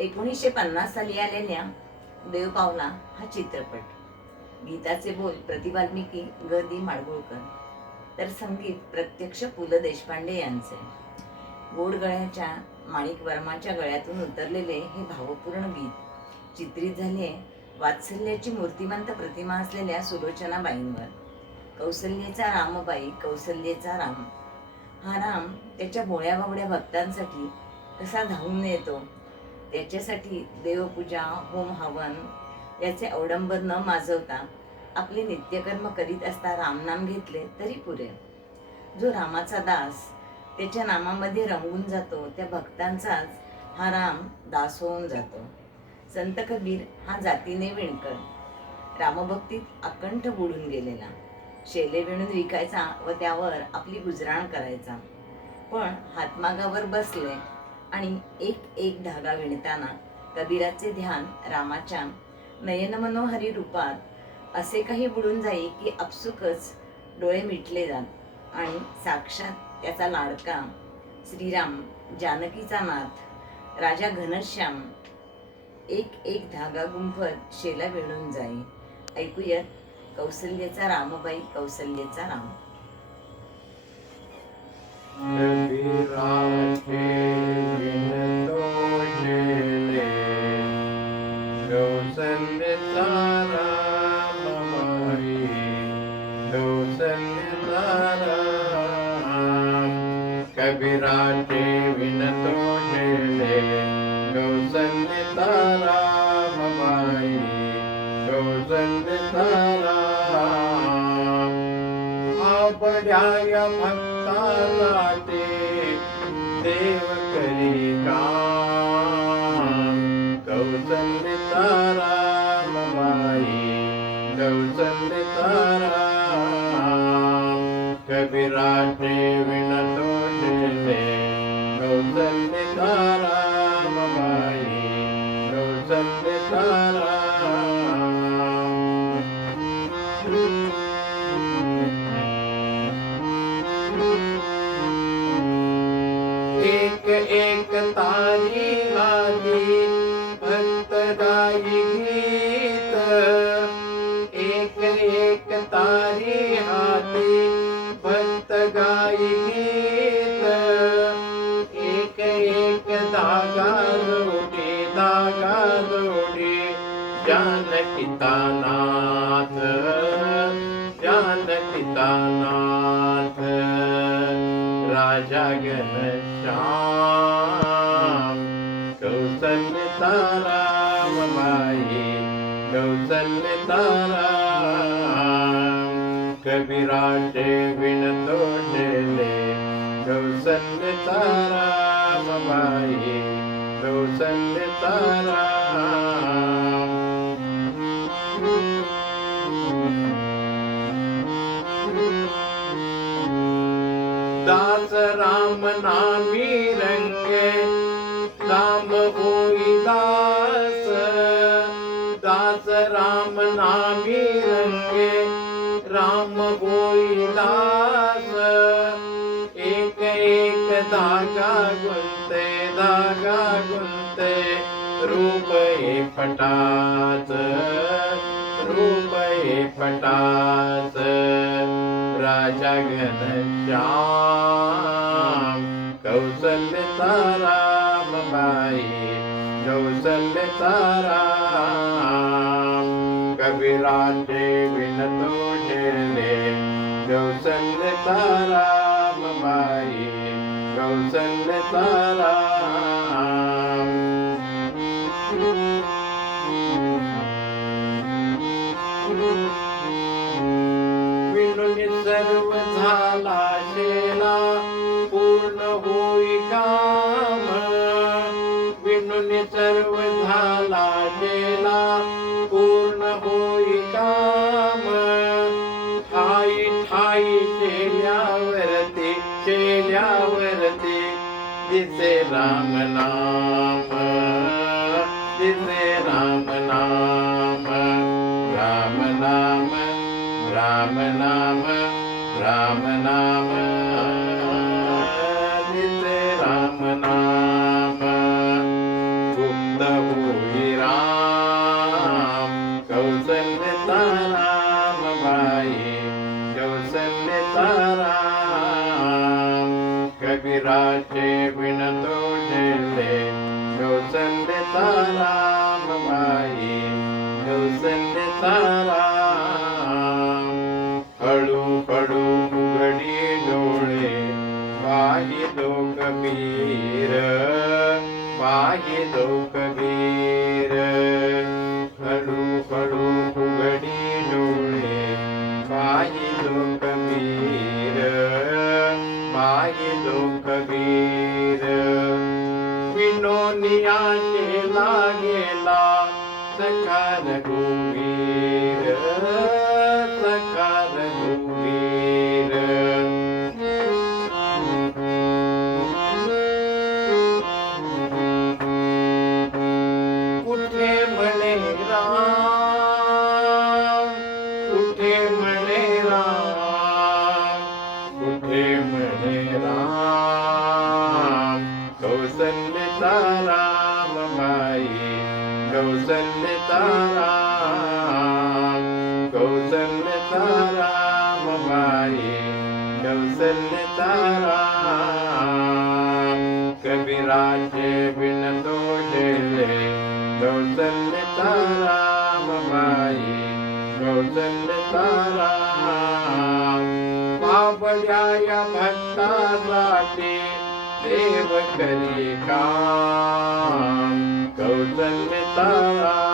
1950 साली आलेल्या देव पावला हा चित्रपट. गीताचे बोल प्रति वाल्मिकी, ग दी माडगुळकर, तर संगीत प्रत्यक्ष पु ल देशपांडे यांचे. गोड गळ्याच्या माणिक वर्माच्या गळ्यातून उतरलेले हे भावपूर्ण गीत चित्रित झाले वात्सल्याची मूर्तिमंत प्रतिमा असलेल्या सुलोचनाबाईंवर. कौसल्येचा रामबाई, कौसल्येचा राम. हा राम त्याच्या भोळ्या भावड्या भक्तांसाठी कसा धावून येतो, त्याच्यासाठी देवपूजा, होम हवन याचे अवडंबर न माजवता आपले नित्यकर्म करीत असता रामनाम घेतले तरी पुरे. जो रामाचा दास त्याच्या नामामध्ये रंगून जातो, त्या भक्तांचाच हा राम दास होऊन जातो. संत कबीर हा जातीने विणकर, रामभक्तीत अकंठ बुडून गेलेला, शेले विणून विकायचा व त्यावर आपली गुजराण करायचा. पण हातमागावर बसले आणि एक एक धागा विणताना कबीराचे ध्यान रामाच्या नयनमनोहरी रूपात असे काही बुडून जाई की आपसुकच डोळे मिटले जात आणि साक्षात त्याचा लाडका श्रीराम, जानकीचा नाथ, राजा घनश्याम एक एक धागा गुंफत शेला विणून जाई. ऐकूयात कौसल्येचा रामबाई, कौसल्येचा राम. कबीराचे विणतो शेले, कौसल्येचा रामबाई, कौसल्येचा राम. कबीराचे विणतो शेले, कौसल्येचा रामबाई, कौसल्येचा राम. आवड्या भक्ताला ते देव करी काम. कौसल्येचा रामबाई, कौसल्येचा राम. कबीराचे विणतो शेले, कौसल्येचा रामबाई, कौसल्येचा राम. एक एक तारी आली भक्त गाई गीत, एक एक तारी आली भक्त गाई गीत. एक एक धागा जोडी जानकीचा नाथ, जानकीचा नाथ. राजा घनश्याम, कौसल्येचा रामबाई, कौसल्येचा राम. कबीराचे विणतो शेले, कौसल्येचा रामबाई, कौसल्येचा राम. दास राम नामी रंगे, राम होई दास. दास राम नामी रंगे, राम होई दास. एक एक धागा गुंते, धागा गुंते, रूप फटात, रूप फटात. राजा घनश्याम, कौसल्येचा रामबाई, कौसल्येचा राम. कबीराचे विणतो शेले, कौसल्येचा रामबाई, कौसल्येचा राम. विणून सर्व झाला शेला, पूर्ण होई काम. विणून सर्व झाला शेला, पूर्ण होई काम. ठाई ठाई शेल्यावरती, शेल्यावरती दिसे राम नाम, दिसे राम नाम. राम नाम, राम नाम, राम नाम. दिसे राम नाम. गुप्त पाहिलो कबीर हळू हळू उघडी डोळे पाहिलो कबीर पाहिलो कबीर विनोनिया केला गेला सखा रघुवीर सखा रघुवीर कुठे म्हणे राम कुठे म्हणे राम कुठे म्हणे राम कौसल्यता राम माई कौसल्यता राम कौसल्यता राम माई कौसल्यता राम कबीराचे बिन दोषले कौसल्यता राम माई कौसल्यता राम बाबड्या या भक्तासाठी देव करी काम कौसल्यता राम